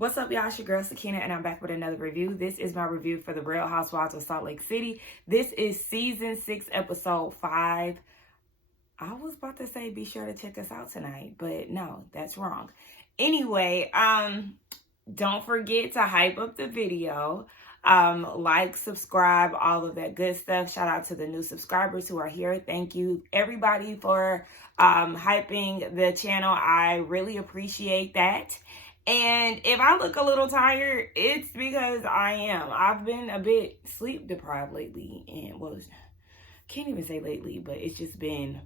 What's up, y'all? It's your girl, Sakina, and I'm back with another review. This is my review for The Real Housewives of Salt Lake City. This is Season 6, Episode 5. I was about to say be sure to check us out tonight, but no, that's wrong. Anyway, don't forget to hype up the video. Like, subscribe, all of that good stuff. Shout out to the new subscribers who are here. Thank you, everybody, for hyping the channel. I really appreciate that. And if I look a little tired, it's because I am. I've been a bit sleep deprived lately. And, well, can't even say lately, but it's just been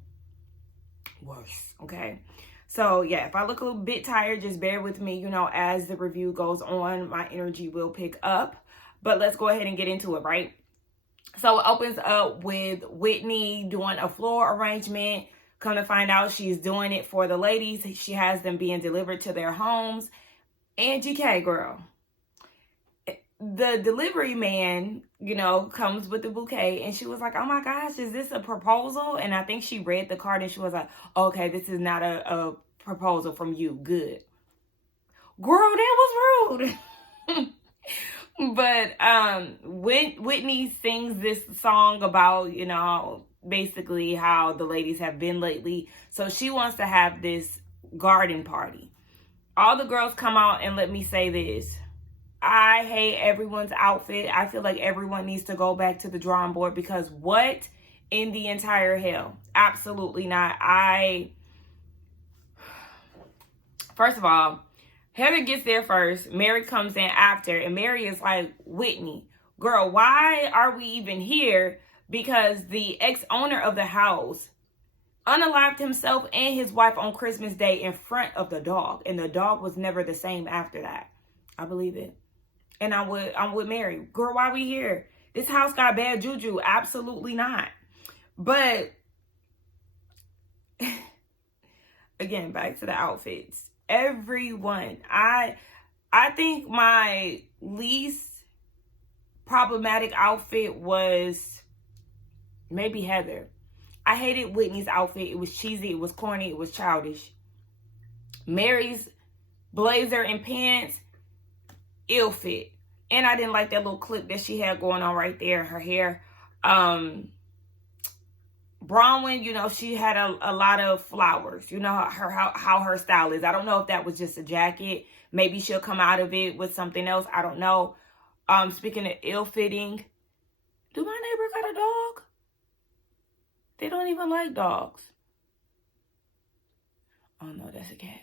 worse, okay? So, yeah, if I look a little bit tired, just bear with me. You know, as the review goes on, my energy will pick up. But let's go ahead and get into it, right? So, it opens up with Whitney doing a floor arrangement. Come to find out, she's doing it for the ladies. She has them being delivered to their homes. Angie K, girl. The delivery man, you know, comes with the bouquet, and she was like, oh my gosh, is this a proposal? And I think she read the card and she was like, okay, this is not a proposal from you. Good. Girl, that was rude. But Whitney sings this song about, you know, basically how the ladies have been lately. So she wants to have this garden party. All the girls come out, and let me say this. I hate everyone's outfit. I feel like everyone needs to go back to the drawing board, because what in the entire hell? Absolutely not. First of all, Heather gets there first. Mary comes in after, and Mary is like, Whitney, girl, why are we even here? Because the ex-owner of the house unalived himself and his wife on Christmas Day in front of the dog. And the dog was never the same after that. I believe it. And I'm with Mary. Girl, why we here? This house got bad juju. Absolutely not. But again, back to the outfits. Everyone. I think my least problematic outfit was maybe Heather. I hated Whitney's outfit. It was cheesy. It was corny. It was childish. Mary's blazer and pants, ill fit. And I didn't like that little clip that she had going on right there in her hair. Bronwyn, you know, she had a lot of flowers. You know how her style is. I don't know if that was just a jacket. Maybe she'll come out of it with something else. I don't know. Speaking of ill-fitting, do my neighbor got a dog? They don't even like dogs. Oh, no, that's a cat.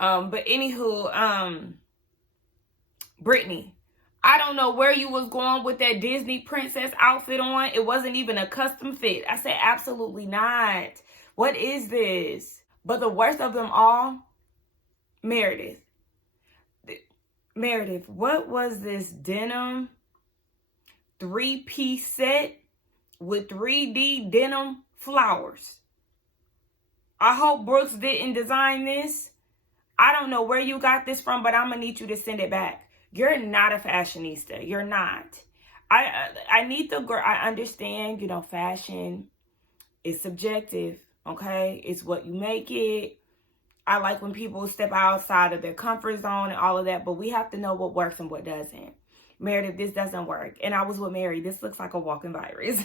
But anywho, Brittany, I don't know where you was going with that Disney princess outfit on. It wasn't even a custom fit. I said, absolutely not. What is this? But the worst of them all, Meredith. Meredith, what was this denim 3-piece set with 3D denim flowers? I hope Brooks didn't design this. I don't know where you got this from, but I'm going to need you to send it back. You're not a fashionista. You're not. I need the girl. I understand, you know, fashion is subjective, okay? It's what you make it. I like when people step outside of their comfort zone and all of that, but we have to know what works and what doesn't. Meredith, this doesn't work. And I was with Mary. This looks like a walking virus.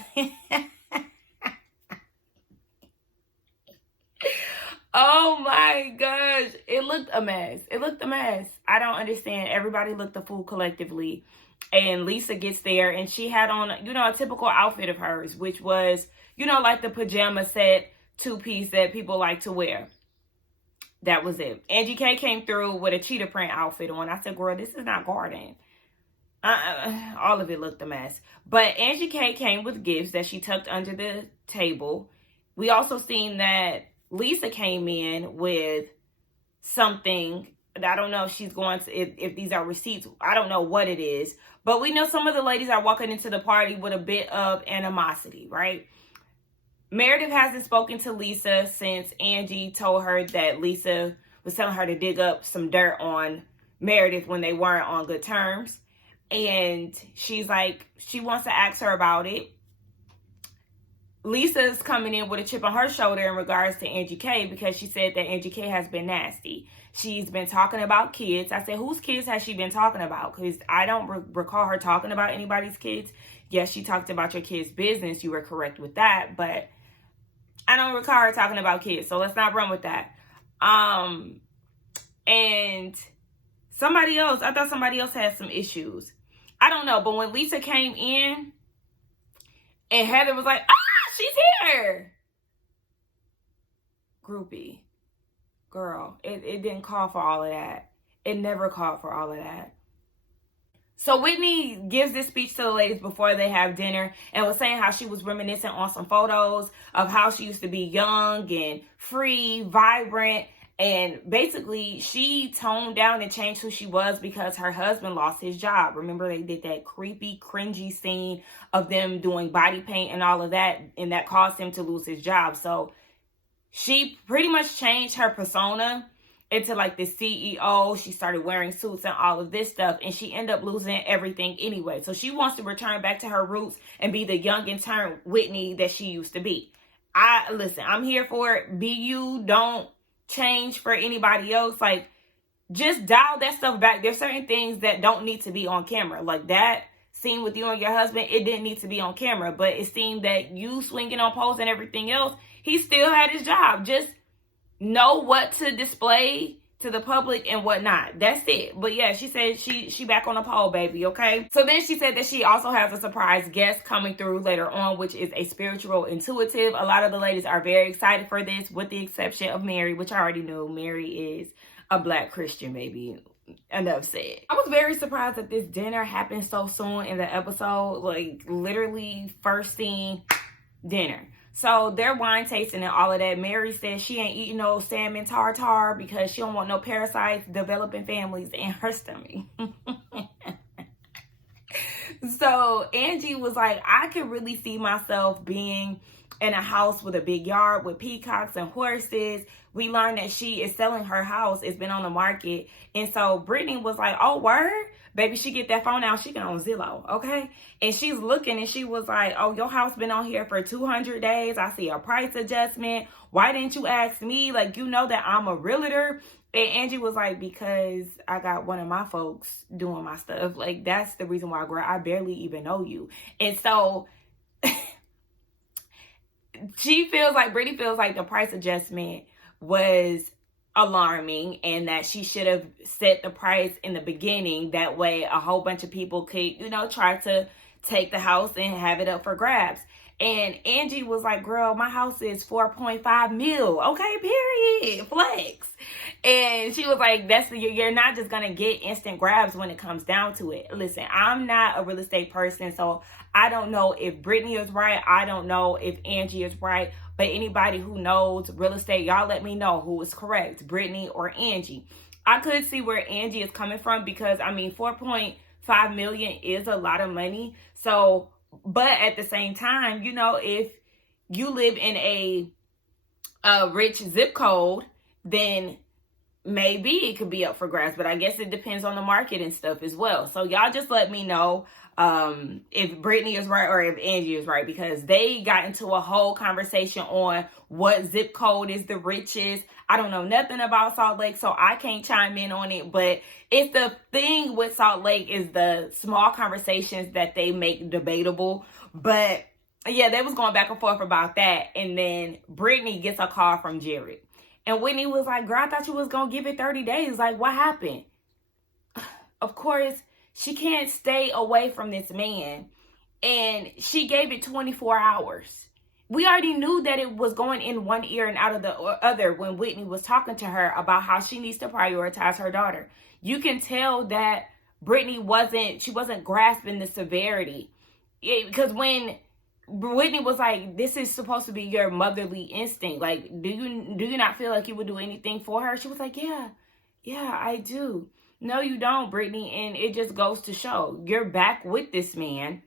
Oh my gosh. It looked a mess. It looked a mess. I don't understand. Everybody looked a fool collectively. And Lisa gets there and she had on, you know, a typical outfit of hers, which was, you know, like the pajama set 2-piece that people like to wear. That was it. Angie K came through with a cheetah print outfit on. I said, girl, this is not garden. All of it looked a mess. But Angie K came with gifts that she tucked under the table. We also seen that Lisa came in with something. I don't know if she's going to, if these are receipts. I don't know what it is. But we know some of the ladies are walking into the party with a bit of animosity, right? Meredith hasn't spoken to Lisa since Angie told her that Lisa was telling her to dig up some dirt on Meredith when they weren't on good terms. And she's like, she wants to ask her about it. Lisa's coming in with a chip on her shoulder in regards to Angie K because she said that Angie K has been nasty. She's been talking about kids. I said, whose kids has she been talking about? Because I don't recall her talking about anybody's kids. Yes, she talked about your kid's business. You were correct with that. But I don't recall her talking about kids. So let's not run with that. And somebody else, I thought somebody else had some issues. I don't know. But when Lisa came in and Heather was like, she's here. Groupie. Girl, it didn't call for all of that. It never called for all of that. So Whitney gives this speech to the ladies before they have dinner and was saying how she was reminiscing on some photos of how she used to be young and free, vibrant. And basically, she toned down and changed who she was because her husband lost his job. Remember, they did that creepy, cringy scene of them doing body paint and all of that, and that caused him to lose his job. So she pretty much changed her persona into like the CEO. She started wearing suits and all of this stuff, and she ended up losing everything anyway. So she wants to return back to her roots and be the young and turned Whitney that she used to be. Listen, I'm here for it. Be you. Don't change for anybody else. Like, just dial that stuff back. There's certain things that don't need to be on camera. Like that scene with you and your husband, it didn't need to be on camera, but it seemed that you swinging on poles and everything else, he still had his job. Just know what to display to the public and whatnot. That's it. But yeah, she said she back on the pole, baby, okay? So then she said that she also has a surprise guest coming through later on, which is a spiritual intuitive. A lot of the ladies are very excited for this, with the exception of Mary, which I already knew. Mary is a Black Christian, baby. Enough said. I was very surprised that this dinner happened so soon in the episode. Like, literally first scene, dinner. So they're wine tasting and all of that. Mary says she ain't eating no salmon tartare because she don't want no parasites developing families in her stomach. So Angie was like, I could really see myself being in a house with a big yard with peacocks and horses. We learned that she is selling her house. It's been on the market. And so Brittany was like, oh, word? Baby, she get that phone out. She can on Zillow, okay? And she's looking and she was like, oh, your house been on here for 200 days. I see a price adjustment. Why didn't you ask me? Like, you know that I'm a realtor. And Angie was like, because I got one of my folks doing my stuff. Like, that's the reason why, girl, I barely even know you. And so Brittany feels like the price adjustment was alarming and that she should have set the price in the beginning. That way a whole bunch of people could, try to take the house and have it up for grabs. And Angie was like, girl, my house is 4.5 mil. Okay, period. Flex. And she was like, you're not just going to get instant grabs when it comes down to it. Listen, I'm not a real estate person, so I don't know if Brittany is right. I don't know if Angie is right. But anybody who knows real estate, y'all let me know who is correct, Brittany or Angie. I could see where Angie is coming from because, 4.5 million is a lot of money. So, but at the same time, if you live in a rich zip code, then maybe it could be up for grabs. But I guess it depends on the market and stuff as well. So y'all just let me know if Brittany is right or if Angie is right, because they got into a whole conversation on what zip code is the richest. I don't know nothing about Salt Lake, so I can't chime in on it. But it's the thing with Salt Lake is the small conversations that they make debatable. But yeah, they was going back and forth about that. And then Brittany gets a call from Jared. And Whitney was like, girl, I thought you was going to give it 30 days. Like, what happened? Of course, she can't stay away from this man. And she gave it 24 hours. We already knew that it was going in one ear and out of the other when Whitney was talking to her about how she needs to prioritize her daughter. You can tell that Brittany wasn't grasping the severity. Because when Whitney was like, this is supposed to be your motherly instinct. Like, do you not feel like you would do anything for her? She was like, yeah, I do. No, you don't, Brittany. And it just goes to show you're back with this man.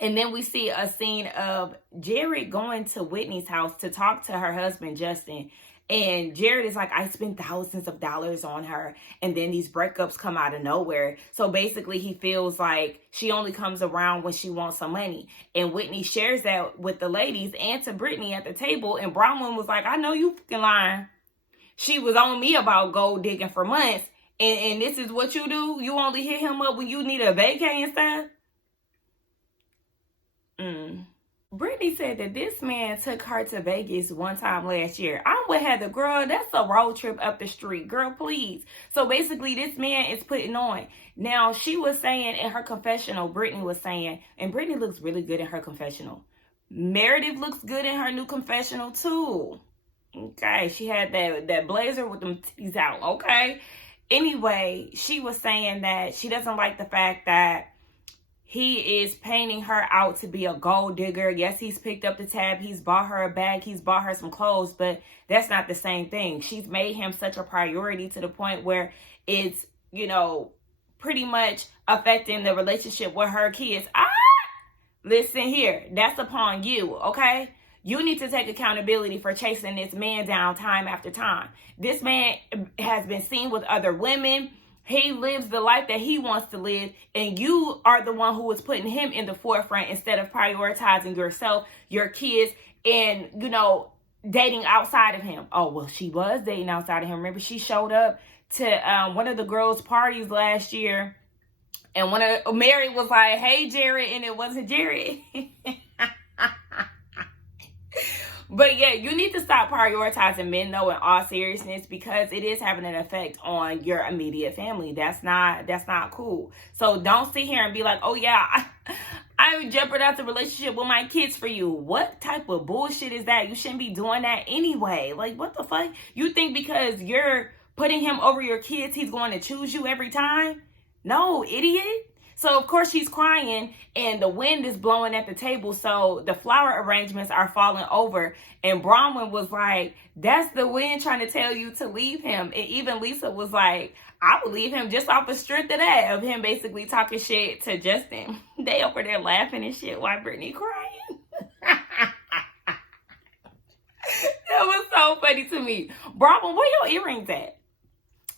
And then we see a scene of Jared going to Whitney's house to talk to her husband, Justin. And Jared is like, I spent thousands of dollars on her. And then these breakups come out of nowhere. So basically he feels like she only comes around when she wants some money. And Whitney shares that with the ladies and to Brittany at the table. And Bronwyn was like, I know you fucking lying. she was on me about gold digging for months. And this is what you do? You only hit him up when you need a vacay and stuff? Brittany said that this man took her to Vegas one time last year. I'm with Heather. Girl, that's a road trip up the street. Girl, please. So basically, this man is putting on. Now, she was saying in her confessional, Brittany was saying, and Brittany looks really good in her confessional. Meredith looks good in her new confessional, too. Okay, she had that blazer with them titties out, okay? Anyway, she was saying that she doesn't like the fact that he is painting her out to be a gold digger. Yes, he's picked up the tab. He's bought her a bag. He's bought her some clothes, but that's not the same thing. She's made him such a priority to the point where it's, pretty much affecting the relationship with her kids. Listen here, that's upon you, okay? You need to take accountability for chasing this man down time after time. This man has been seen with other women. He lives the life that he wants to live, and you are the one who is putting him in the forefront instead of prioritizing yourself, your kids, and, dating outside of him. Oh, well, she was dating outside of him. Remember, she showed up to one of the girls' parties last year, and Mary was like, "Hey, Jared," and it wasn't Jared. But yeah, you need to stop prioritizing men, though, in all seriousness, because it is having an effect on your immediate family. That's not cool. So don't sit here and be like, "Oh yeah, I jeopardize the relationship with my kids for you." What type of bullshit is that? You shouldn't be doing that anyway. Like, what the fuck? You think because you're putting him over your kids, he's going to choose you every time? No, idiot. So, of course, she's crying and the wind is blowing at the table. So the flower arrangements are falling over. And Bronwyn was like, "That's the wind trying to tell you to leave him." And even Lisa was like, "I would leave him just off the strength of that," of him basically talking shit to Justin. They over there laughing and shit while Brittany crying. That was so funny to me. Bronwyn, where your earrings at?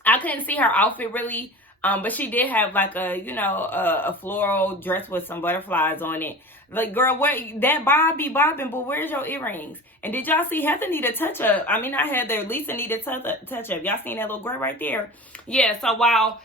I couldn't see her outfit really. But she did have like a floral dress with some butterflies on it. Like, girl, that bob be bobbing, but where's your earrings? And did y'all see Heather need a touch up? I mean, not Heather, Lisa need a touch up. Y'all seen that little girl right there? Yeah, so while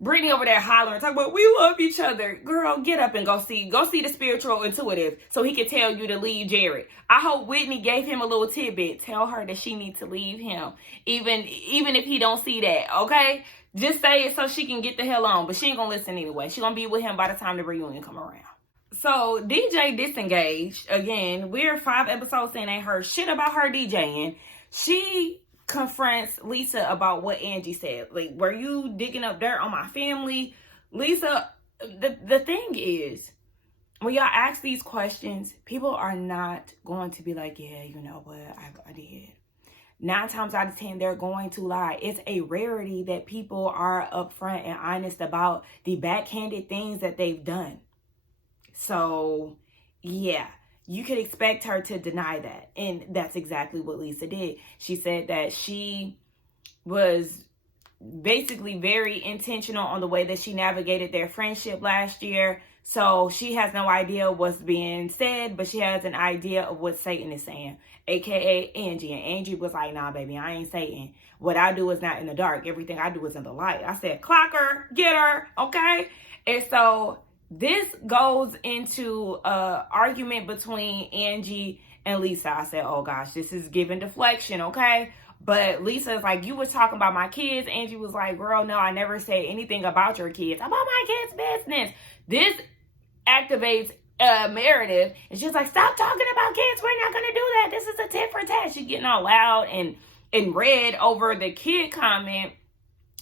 Brittany over there hollering, talking about, "We love each other." Girl, get up and go see the spiritual intuitive so he can tell you to leave Jared. I hope Whitney gave him a little tidbit. Tell her that she needs to leave him, even if he don't see that, okay? Just say it so she can get the hell on. But she ain't gonna listen anyway. She gonna be with him by the time the reunion come around. So DJ disengaged. Again, we're 5 episodes in, ain't heard shit about her DJing. She confronts Lisa about what Angie said. Like, "Were you digging up dirt on my family?" Lisa, the thing is, when y'all ask these questions, people are not going to be like, "Yeah, you know what, I did." 9 times out of 10, they're going to lie. It's a rarity that people are upfront and honest about the backhanded things that they've done. So, yeah, you could expect her to deny that. And that's exactly what Lisa did. She said that she was basically very intentional on the way that she navigated their friendship last year. So she has no idea what's being said, but she has an idea of what Satan is saying, aka Angie. And Angie was like, "Nah, baby, I ain't Satan. What I do is not in the dark. Everything I do is in the light." I said, "Clock her, get her," okay? And so this goes into an argument between Angie and Lisa. I said, "Oh gosh, this is giving deflection," okay? But Lisa's like, "You was talking about my kids." Angie was like, "Girl, no, I never said anything about your kids. About my kids' business." This activates Meredith, and she's like, "Stop talking about kids. We're not gonna do that. This is a tit for tat." She's getting all loud and red over the kid comment,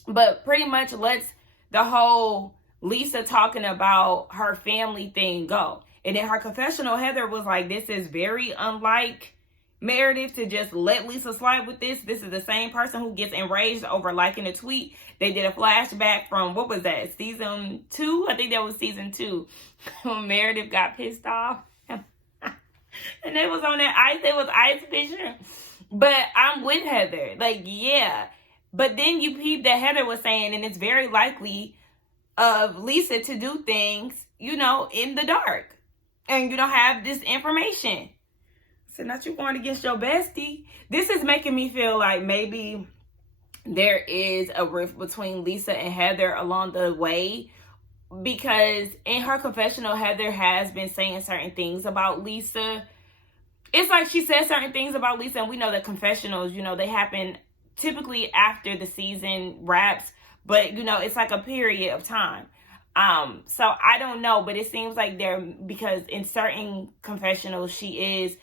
but pretty much lets the whole Lisa talking about her family thing go. And in her confessional, Heather was like, "This is very unlike Meredith to just let Lisa slide with this. This is the same person who gets enraged over liking a tweet." They did a flashback from, what was that, season 2? I think that was season 2. When Meredith got pissed off. And they was on that ice. It was ice fishing. But I'm with Heather. Like, yeah. But then you peep that Heather was saying, and it's very likely of Lisa to do things, in the dark. And you don't have this information. So not you going against your bestie. This is making me feel like maybe there is a rift between Lisa and Heather along the way, because in her confessional, Heather has been saying certain things about Lisa. It's like she says certain things about Lisa, and we know that confessionals, they happen typically after the season wraps, but it's like a period of time. So I don't know, but it seems like because in certain confessionals she is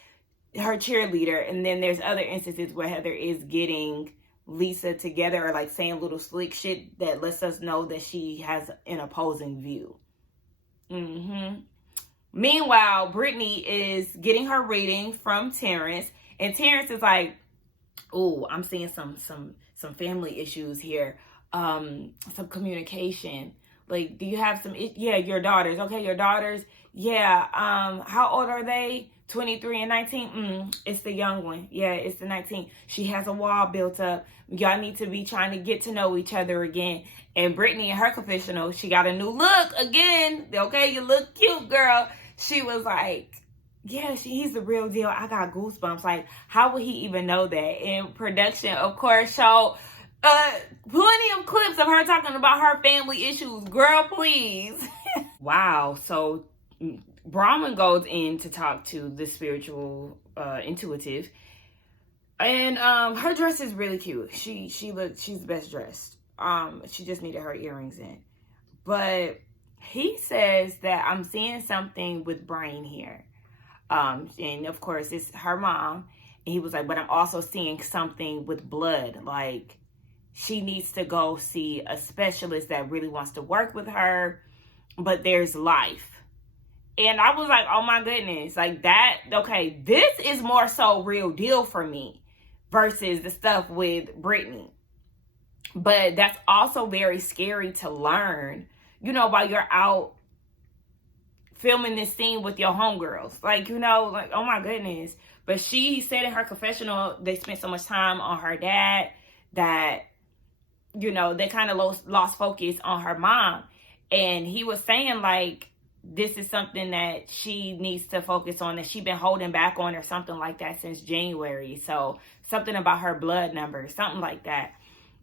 her cheerleader, and then there's other instances where Heather is getting Lisa together, or like saying little slick shit that lets us know that she has an opposing view. Meanwhile, Brittany is getting her reading from Terrence, and Terrence is like, "Oh, I'm seeing some family issues here, some communication. Like, do you have some? Yeah, your daughters. Okay, your daughters. Yeah. How old are they? 23 and 19. It's the young one. Yeah, it's the 19. She has a wall built up. Y'all need to be trying to get to know each other again." And Brittany, in her confessional, she got a new look again. Okay, you look cute, girl. She was like, yeah, he's the real deal. I got goosebumps. Like, how would he even know that? And production, of course, showed plenty of clips of her talking about her family issues. Girl, please. Wow. So Bronwyn goes in to talk to the spiritual intuitive, and her dress is really cute. She's the best dressed. She just needed her earrings in, but he says that I'm seeing something with Brain here. And of course it's her mom. And he was like, but I'm also seeing something with blood. Like, she needs to go see a specialist that really wants to work with her, but there's life. And I was like, oh my goodness, like that. Okay, this is more so real deal for me versus the stuff with Brittany. But that's also very scary to learn, while you're out filming this scene with your homegirls. Like, like, oh my goodness. But she said in her confessional, they spent so much time on her dad that, they kind of lost focus on her mom. And he was saying, like, this is something that she needs to focus on, that she's been holding back on or something like that since January. So something about her blood numbers, something like that.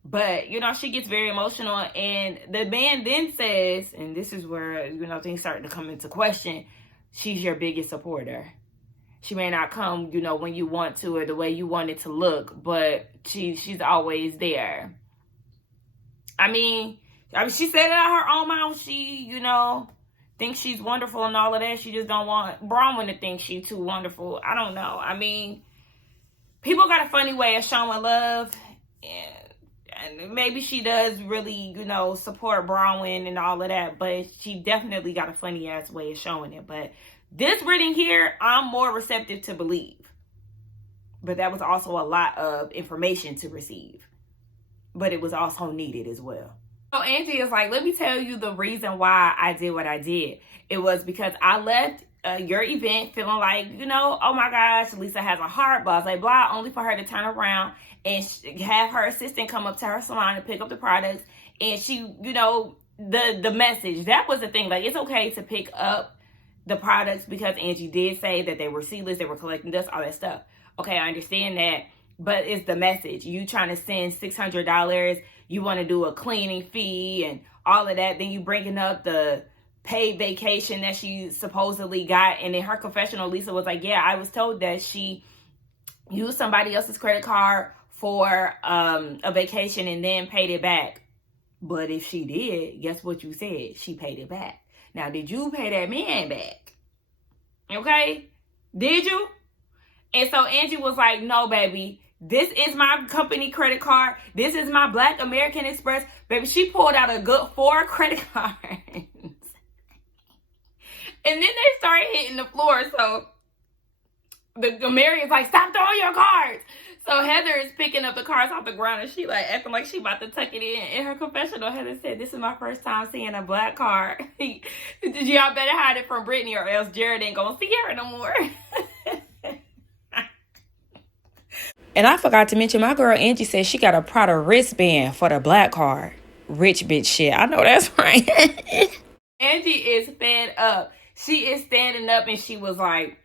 But, she gets very emotional, and the man then says, and this is where, things start to come into question, she's your biggest supporter. She may not come, when you want to or the way you want it to look, but she's always there. I mean, she said it out her own mouth. She, thinks she's wonderful and all of that. She just don't want Bronwyn to think she's too wonderful. I don't know. I mean, people got a funny way of showing love, and maybe she does really, support Bronwyn and all of that, but she definitely got a funny ass way of showing it. But this reading here, I'm more receptive to believe. But that was also a lot of information to receive. But it was also needed as well. So Angie is like, let me tell you the reason why I did what I did. It was because I left your event feeling like, oh my gosh, Lisa has a heart, blah, blah, blah, only for her to turn around and have her assistant come up to her salon and pick up the products. And she, the message, that was the thing. Like, it's okay to pick up the products because Angie did say that they were seedless, they were collecting dust, all that stuff. Okay, I understand that. But it's the message. You trying to send $600, you want to do a cleaning fee and all of that. Then you bringing up the paid vacation that she supposedly got. And in her confessional, Lisa was like, yeah, I was told that she used somebody else's credit card for a vacation and then paid it back. But if she did, guess what you said? She paid it back. Now, did you pay that man back? Okay? Did you? And so Angie was like, no, baby. This is my company credit card. This is my Black American Express. Baby, she pulled out a good 4 credit cards. And then they started hitting the floor. So Mary is like, stop throwing your cards. So Heather is picking up the cards off the ground and she like acting like she about to tuck it in. In her confessional, Heather said, this is my first time seeing a black card. Y'all better hide it from Brittany or else Jared ain't gonna see her no more. And I forgot to mention, my girl Angie said she got a Prada wristband for the black card. Rich bitch shit. I know that's right. Angie is fed up. She is standing up and she was like,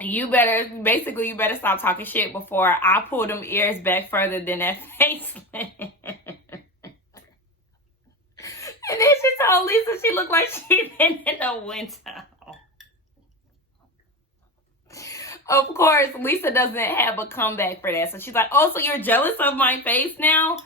You better stop talking shit before I pull them ears back further than that face. And then she told Lisa she looked like she been in the winter. Of course, Lisa doesn't have a comeback for that. So she's like, oh, so you're jealous of my face now?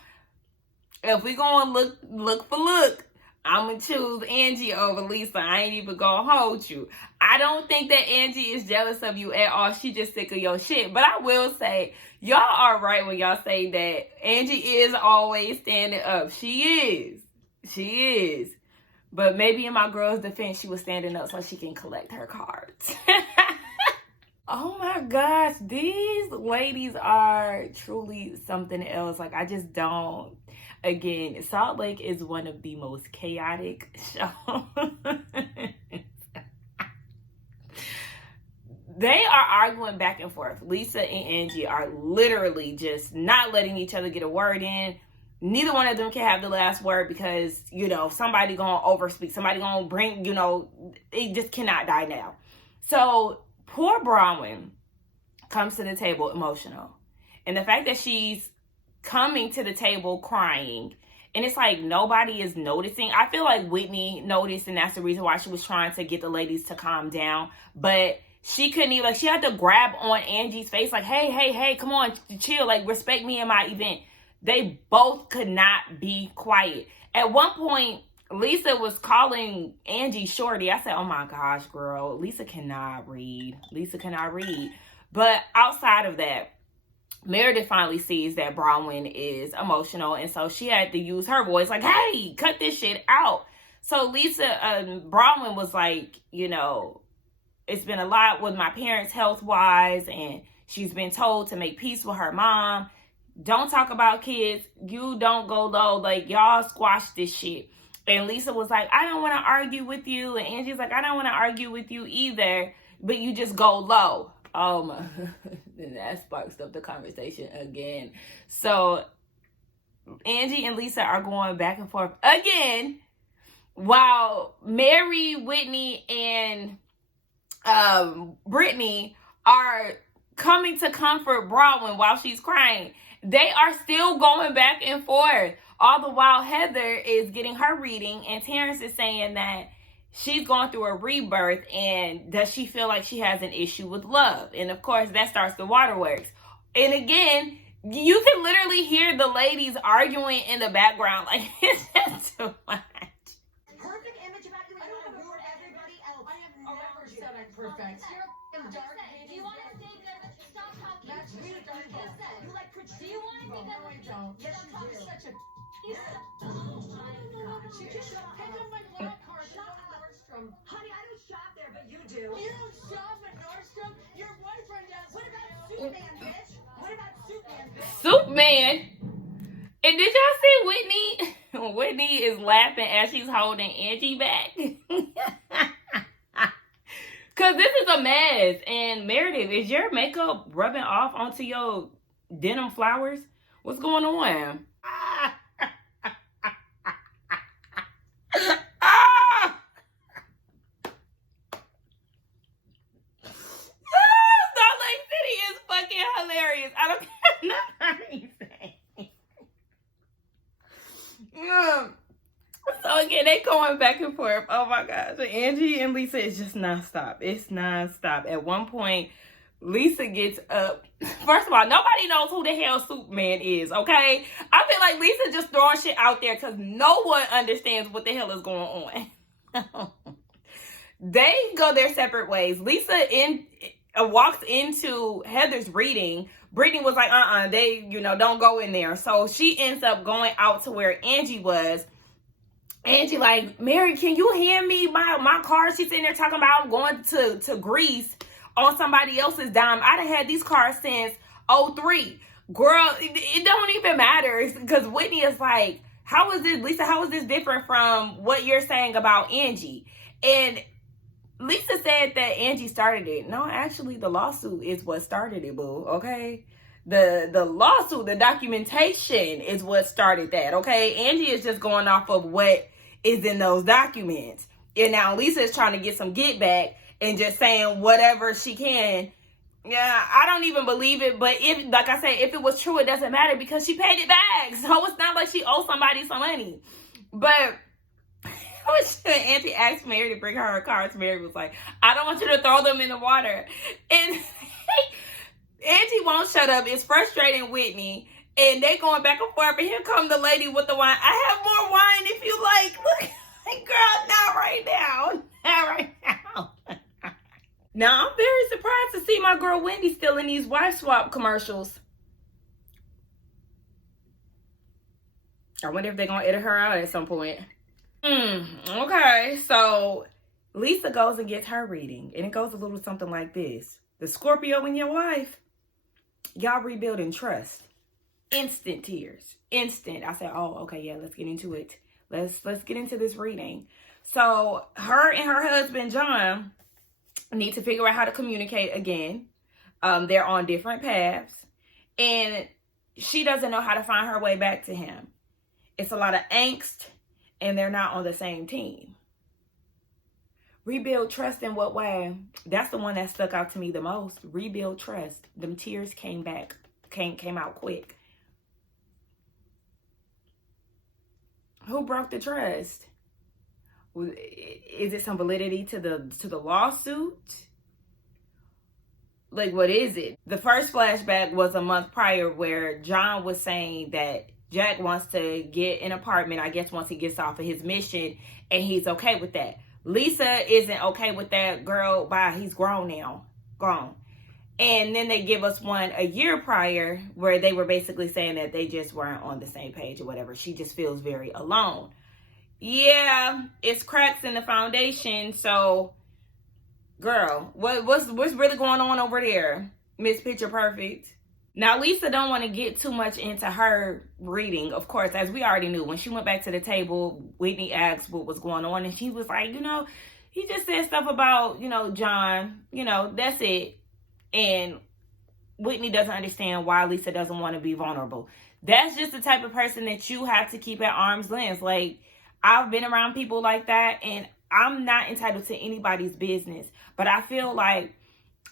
If we gonna look for look, I'm gonna choose Angie over Lisa. I ain't even gonna hold you. I don't think that Angie is jealous of you at all. She just sick of your shit. But I will say, y'all are right when y'all say that Angie is always standing up. She is. She is. But maybe in my girl's defense, she was standing up so she can collect her cards. Oh my gosh, these ladies are truly something else. Like, I just don't. Again, Salt Lake is one of the most chaotic shows. They are arguing back and forth. Lisa and Angie are literally just not letting each other get a word in. Neither one of them can have the last word because, you know, somebody gonna overspeak. Somebody gonna bring, you know, it just cannot die now. So poor Bronwyn comes to the table emotional. And the fact that she's coming to the table crying, and it's like nobody is noticing. I feel like Whitney noticed, and that's the reason why she was trying to get the ladies to calm down. But she couldn't even, like, she had to grab on Angie's face, like, hey, come on, chill, like, respect me in my event. They both could not be quiet. At one point, Lisa was calling Angie shorty. I said, oh my gosh, girl, Lisa cannot read. Lisa cannot read. But outside of that, Meredith finally sees that Bronwyn is emotional, and so she had to use her voice, like, hey, cut this shit out. So Bronwyn was like, you know, it's been a lot with my parents health-wise, and she's been told to make peace with her mom. Don't talk about kids. You don't go low. Like, y'all squash this shit. And Lisa was like, I don't want to argue with you. And Angie's like, I don't want to argue with you either, but you just go low. Oh my, then that sparks up the conversation again. So Angie and Lisa are going back and forth again, while Mary, Whitney, and Brittany are coming to comfort Bronwyn while she's crying. They are still going back and forth. All the while Heather is getting her reading, and Terrence is saying that she's going through a rebirth, and does she feel like she has an issue with love? And of course, that starts the waterworks. And again, you can literally hear the ladies arguing in the background. Like, it's just too much. Perfect image about you, and you want to ruin everybody else. I have never said I'm perfect. You're in dark pages. Do you want to stay good? Stop talking. That's really dark. You like pretend. Do you want to be good? No, I don't. Yes, you do. Such a... You said, Oh my God. You just pick up my black card and go to Nordstrom. Honey, I don't shop there, but you do. You don't shop at Nordstrom? Your boyfriend does. What about Superman, bitch? What about Superman, bitch? Superman. And did y'all see Whitney? Whitney is laughing as she's holding Angie back. Because this is a mess. And Meredith, is your makeup rubbing off onto your denim flowers? What's going on? Salt Lake City is fucking hilarious. I don't care anything. So again, they going back and forth. Oh my gosh. So Angie and Lisa is just nonstop. It's nonstop. At one point, Lisa gets up. First of all, nobody knows who the hell Superman is, okay? I feel like Lisa just throwing shit out there because no one understands what the hell is going on. They go their separate ways. Lisa walks into Heather's reading. Brittany was like, they, don't go in there. So she ends up going out to where Angie was. Angie like, Mary, can you hand me my card? She's sitting there talking about going to Greece on somebody else's dime. I done had these cards since 2003. Girl, it don't even matter. Because Whitney is like, how is this, Lisa, how is this different from what you're saying about Angie? And Lisa said that Angie started it. No, actually, the lawsuit is what started it, boo, okay? The lawsuit, the documentation is what started that, okay? Angie is just going off of what is in those documents. And now Lisa is trying to get some get back and just saying whatever she can Yeah, I don't even believe it. But if, like I said, if it was true, it doesn't matter because she paid it back. So it's not like she owes somebody some money. But when Auntie asked Mary to bring her cards, Mary was like, I don't want you to throw them in the water. And Auntie won't shut up. It's frustrating Whitney. And they going back and forth. And here come the lady with the wine. I have more wine if you like. Look, girl, not right now. Not right now. Now, I'm very surprised to see my girl Wendy still in these wife swap commercials. I wonder if they're going to edit her out at some point. Okay, so Lisa goes and gets her reading. And it goes a little something like this. The Scorpio in your life, y'all rebuilding trust. Instant tears. Instant. I said, oh, okay, yeah, let's get into it. Let's get into this reading. So her and her husband, John, need to figure out how to communicate again. They're on different paths. And she doesn't know how to find her way back to him. It's a lot of angst. And they're not on the same team. Rebuild trust in what way? That's the one that stuck out to me the most. Rebuild trust. Them tears came out quick. Who broke the trust? Is it some validity to the lawsuit? Like, what is it? The first flashback was a month prior where John was saying that Jack wants to get an apartment, I guess, once he gets off of his mission, and he's okay with that. Lisa isn't okay with that. Girl, bye, he's grown now. Grown. And then they give us one a year prior where they were basically saying that they just weren't on the same page or whatever. She just feels very alone. Yeah, it's cracks in the foundation. So, girl, what's really going on over there, Miss Picture Perfect? Now, Lisa don't want to get too much into her reading. Of course, as we already knew, when she went back to the table, Whitney asked what was going on. And she was like, he just said stuff about, John. That's it. And Whitney doesn't understand why Lisa doesn't want to be vulnerable. That's just the type of person that you have to keep at arm's length. Like, I've been around people like that, and I'm not entitled to anybody's business. But I feel like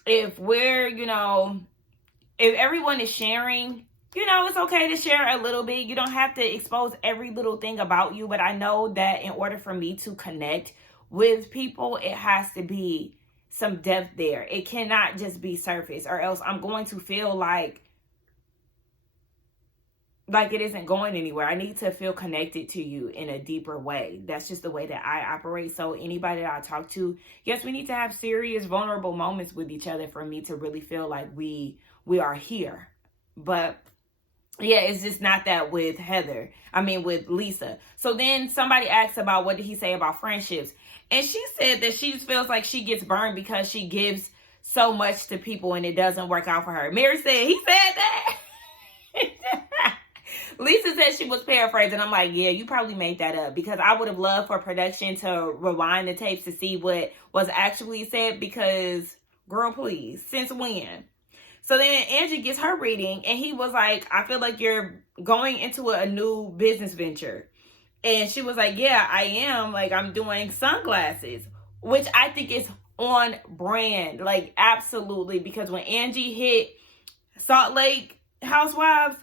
if we're, if everyone is sharing, it's okay to share a little bit. You don't have to expose every little thing about you. But I know that in order for me to connect with people, it has to be some depth there. It cannot just be surface, or else I'm going to feel like it isn't going anywhere. I need to feel connected to you in a deeper way. That's just the way that I operate. So anybody that I talk to, yes, we need to have serious, vulnerable moments with each other for me to really feel like we are here. But yeah, it's just not that with with Lisa. So then somebody asked about what did he say about friendships. And she said that she just feels like she gets burned because she gives so much to people and it doesn't work out for her. Mary said, he said that? Lisa said she was paraphrasing. I'm like, yeah, you probably made that up, because I would have loved for production to rewind the tapes to see what was actually said, because, girl, please, since when? So then Angie gets her reading, and he was like, I feel like you're going into a new business venture. And she was like, yeah, I am. Like, I'm doing sunglasses, which I think is on brand. Like, absolutely. Because when Angie hit Salt Lake Housewives,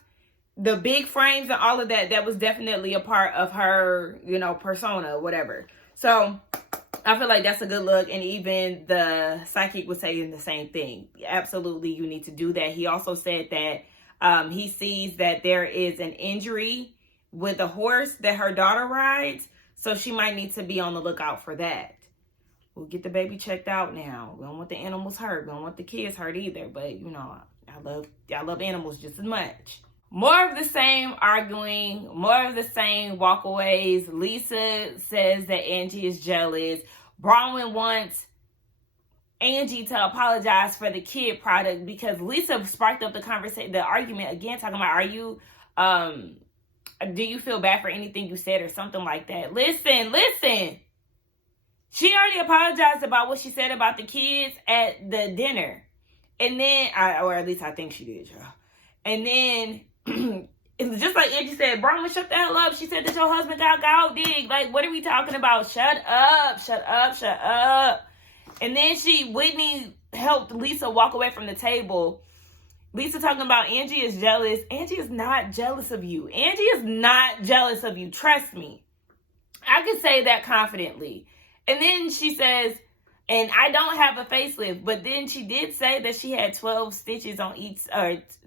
the big frames and all of that, that was definitely a part of her, persona, whatever. So I feel like that's a good look. And even the psychic was saying the same thing. Absolutely, you need to do that. He also said that he sees that there is an injury with a horse that her daughter rides. So she might need to be on the lookout for that. We'll get the baby checked out now. We don't want the animals hurt. We don't want the kids hurt either. But, I love animals just as much. More of the same arguing, more of the same walkaways. Lisa says that Angie is jealous. Bronwyn wants Angie to apologize for the kid product, because Lisa sparked up the argument again, talking about, do you feel bad for anything you said or something like that? Listen. She already apologized about what she said about the kids at the dinner. And then, or at least I think she did, y'all. And then, it's just like Angie said, Bronwyn, shut the hell up. She said that your husband got gold dig. Like, what are we talking about? Shut up. And then Whitney helped Lisa walk away from the table. Lisa talking about Angie is jealous. Angie is not jealous of you. Angie is not jealous of you. Trust me. I can say that confidently. And then she says, and I don't have a facelift, but then she did say that she had 12 stitches on each,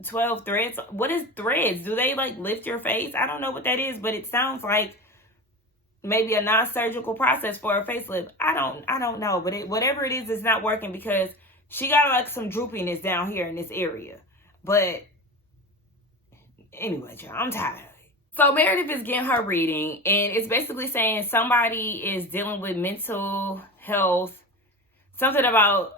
12 threads. What is threads? Do they like lift your face? I don't know what that is, but it sounds like maybe a non-surgical process for a facelift. I don't know, but whatever it is, it's not working because she got like some droopiness down here in this area. But anyway, y'all, I'm tired. So Meredith is getting her reading, and it's basically saying somebody is dealing with mental health, something about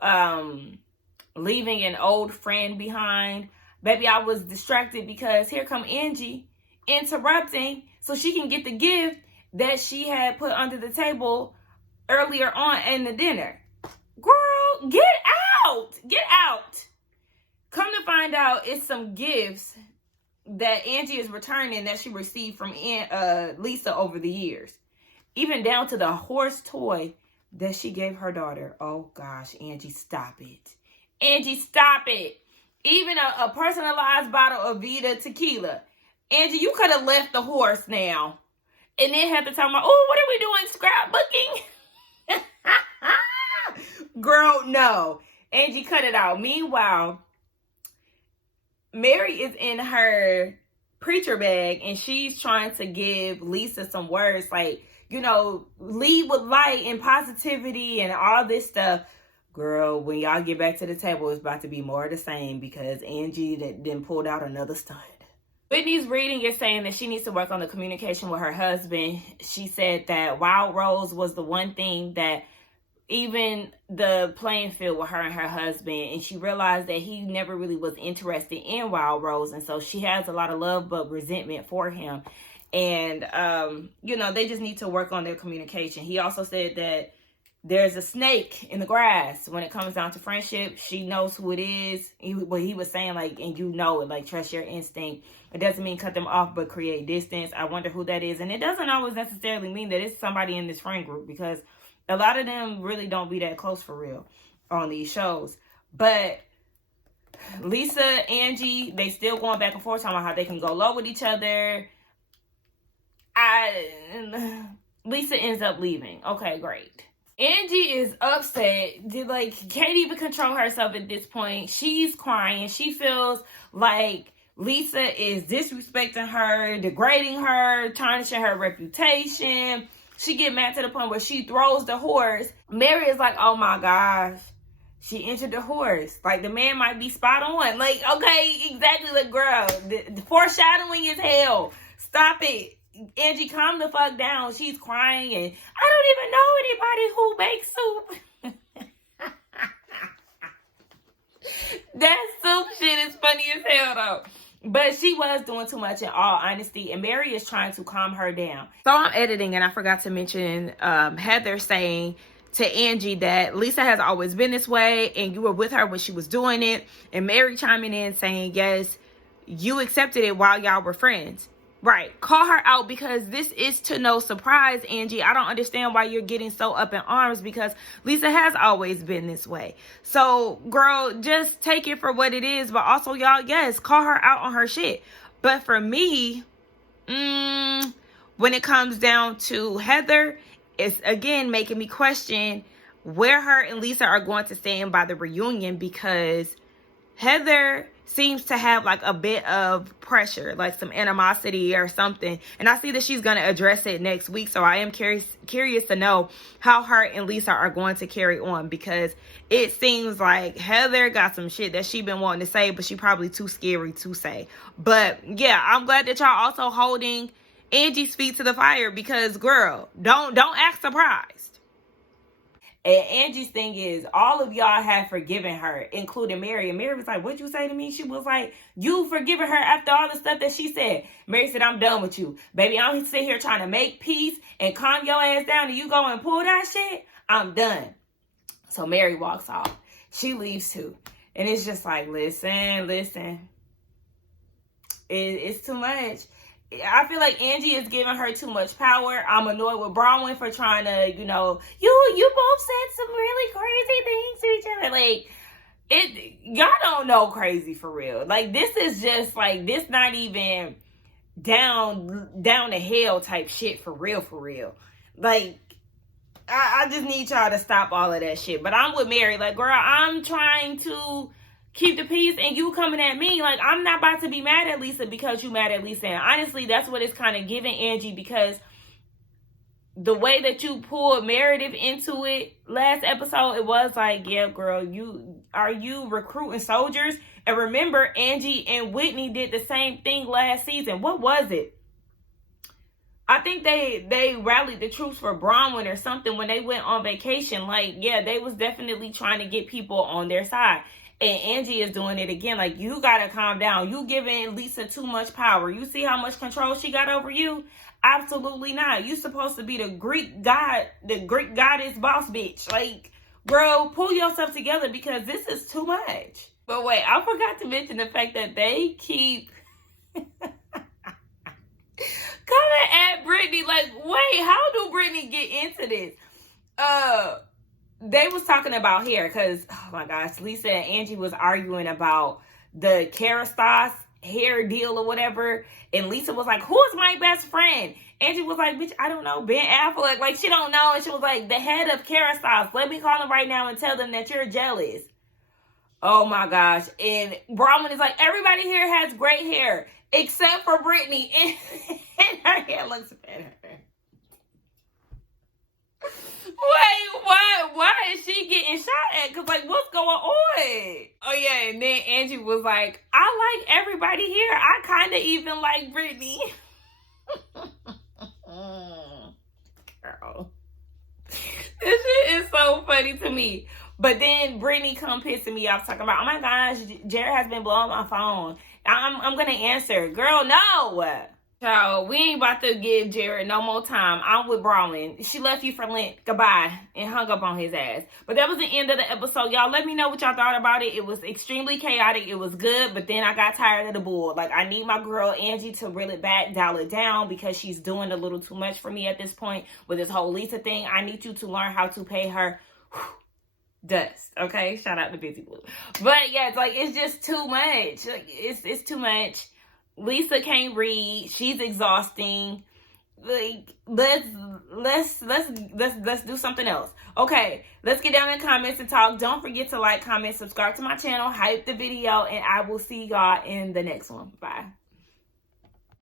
leaving an old friend behind. Baby, I was distracted because here come Angie interrupting so she can get the gift that she had put under the table earlier on in the dinner. Girl, get out! Get out! Come to find out, it's some gifts that Angie is returning that she received from Lisa over the years. Even down to the horse toy that she gave her daughter. Oh gosh, Angie, stop it. Angie, stop it. Even a personalized bottle of Vita tequila. Angie, you could have left the horse now. And then have to talk about, oh, what are we doing? Scrapbooking? Girl, no. Angie, cut it out. Meanwhile, Mary is in her preacher bag and she's trying to give Lisa some words like, you know, lead with light and positivity and all this stuff. Girl, when y'all get back to the table, it's about to be more of the same because Angie then pulled out another stunt. Whitney's reading is saying that she needs to work on the communication with her husband. She said that Wild Rose was the one thing that even the playing field with her and her husband, and she realized that he never really was interested in Wild Rose, and so she has a lot of love but resentment for him. And you know, they just need to work on their communication. He also said that there's a snake in the grass when it comes down to friendship. She knows who it is. He was saying, like, and you know it, like, trust your instinct. It doesn't mean cut them off, but create distance. I wonder who that is. And it doesn't always necessarily mean that it's somebody in this friend group, because a lot of them really don't be that close for real on these shows. But Lisa, Angie, they still going back and forth talking about how they can go low with each other. Lisa ends up leaving. Okay, great. Angie is upset. Like, can't even control herself at this point. She's crying. She feels like Lisa is disrespecting her, degrading her, tarnishing her reputation. She get mad to the point where she throws the horse. Mary is like, oh my gosh, she injured the horse. Like, the man might be spot on. Like, okay, exactly. Like, girl, the foreshadowing is hell. Stop it. Angie, calm the fuck down. She's crying and I don't even know anybody who makes soup. That soup shit is funny as hell though. But she was doing too much in all honesty, and Mary is trying to calm her down. So I'm editing, and I forgot to mention Heather saying to Angie that Lisa has always been this way, and you were with her when she was doing it. And Mary chiming in saying, yes, you accepted it while y'all were friends. Right. Call her out, because this is to no surprise, Angie. I don't understand why you're getting so up in arms, because Lisa has always been this way. So, girl, just take it for what it is. But also, y'all, yes, call her out on her shit. But for me, when it comes down to Heather, it's again making me question where her and Lisa are going to stand by the reunion, because Heather seems to have like a bit of pressure, like some animosity or something. And I see that she's going to address it next week. So I am curious to know how her and Lisa are going to carry on, because it seems like Heather got some shit that she been wanting to say, but she probably too scary to say. But yeah, I'm glad that y'all also holding Angie's feet to the fire, because girl, don't act surprised. And Angie's thing is, all of y'all have forgiven her, including Mary. And Mary was like, what'd you say to me? She was like, you forgiven her after all the stuff that she said. Mary said, I'm done with you. Baby, I'm sitting here trying to make peace and calm your ass down, and you go and pull that shit? I'm done. So Mary walks off. She leaves too. And it's just like, listen. It's too much. I feel like Angie is giving her too much power. I'm annoyed with Bronwyn for trying to, you both said some really crazy things to each other. Like, y'all don't know crazy for real. Like, this is just like, this not even down to hell type shit for real. Like, I just need y'all to stop all of that shit. But I'm with Mary. Like, girl, I'm trying to keep the peace and you coming at me. Like, I'm not about to be mad at Lisa because you mad at Lisa. And honestly, that's what it's kind of giving, Angie, because the way that you pulled Meredith into it last episode, it was like, yeah, girl, are you recruiting soldiers? And remember, Angie and Whitney did the same thing last season. What was it? I think they rallied the troops for Bronwyn or something when they went on vacation. Like, yeah, they was definitely trying to get people on their side. And Angie is doing it again. Like, you gotta calm down. You giving Lisa too much power. You see how much control she got over you? Absolutely not. You supposed to be the Greek goddess boss bitch. Like, girl, pull yourself together because this is too much. But wait, I forgot to mention the fact that they keep coming at Brittany. Like, wait, how do Brittany get into this? They was talking about hair because, oh my gosh, Lisa and Angie was arguing about the Kerastase hair deal or whatever. And Lisa was like, who is my best friend? Angie was like, bitch, I don't know, Ben Affleck. Like, she don't know. And she was like, the head of Kerastase. Let me call him right now and tell them that you're jealous. Oh my gosh. And Bronwyn is like, everybody here has great hair except for Brittany. And her hair looks better. Wait, why is she getting shot at? Because, like, what's going on? Oh, yeah, and then Angie was like, I like everybody here. I kind of even like Brittany. Girl. This shit is so funny to me. But then Brittany come pissing me off talking about, oh, my gosh, Jared has been blowing my phone. I'm going to answer. Girl, no. So, we ain't about to give Jared no more time. I'm with Bronwyn. She left you for Lent. Goodbye. And hung up on his ass. But that was the end of the episode. Y'all let me know what y'all thought about it. It was extremely chaotic. It was good. But then I got tired of the bull. Like, I need my girl Angie to reel it back, dial it down. Because she's doing a little too much for me at this point. With this whole Lisa thing. I need you to learn how to pay her dust. Okay? Shout out to Busy Blue. But yeah, it's just too much. Like, it's too much. Lisa can't read. She's exhausting. Like, let's do something else. Okay, let's get down in the comments and talk. Don't forget to like, comment, subscribe to my channel, hype the video, and I will see y'all in the next one. Bye.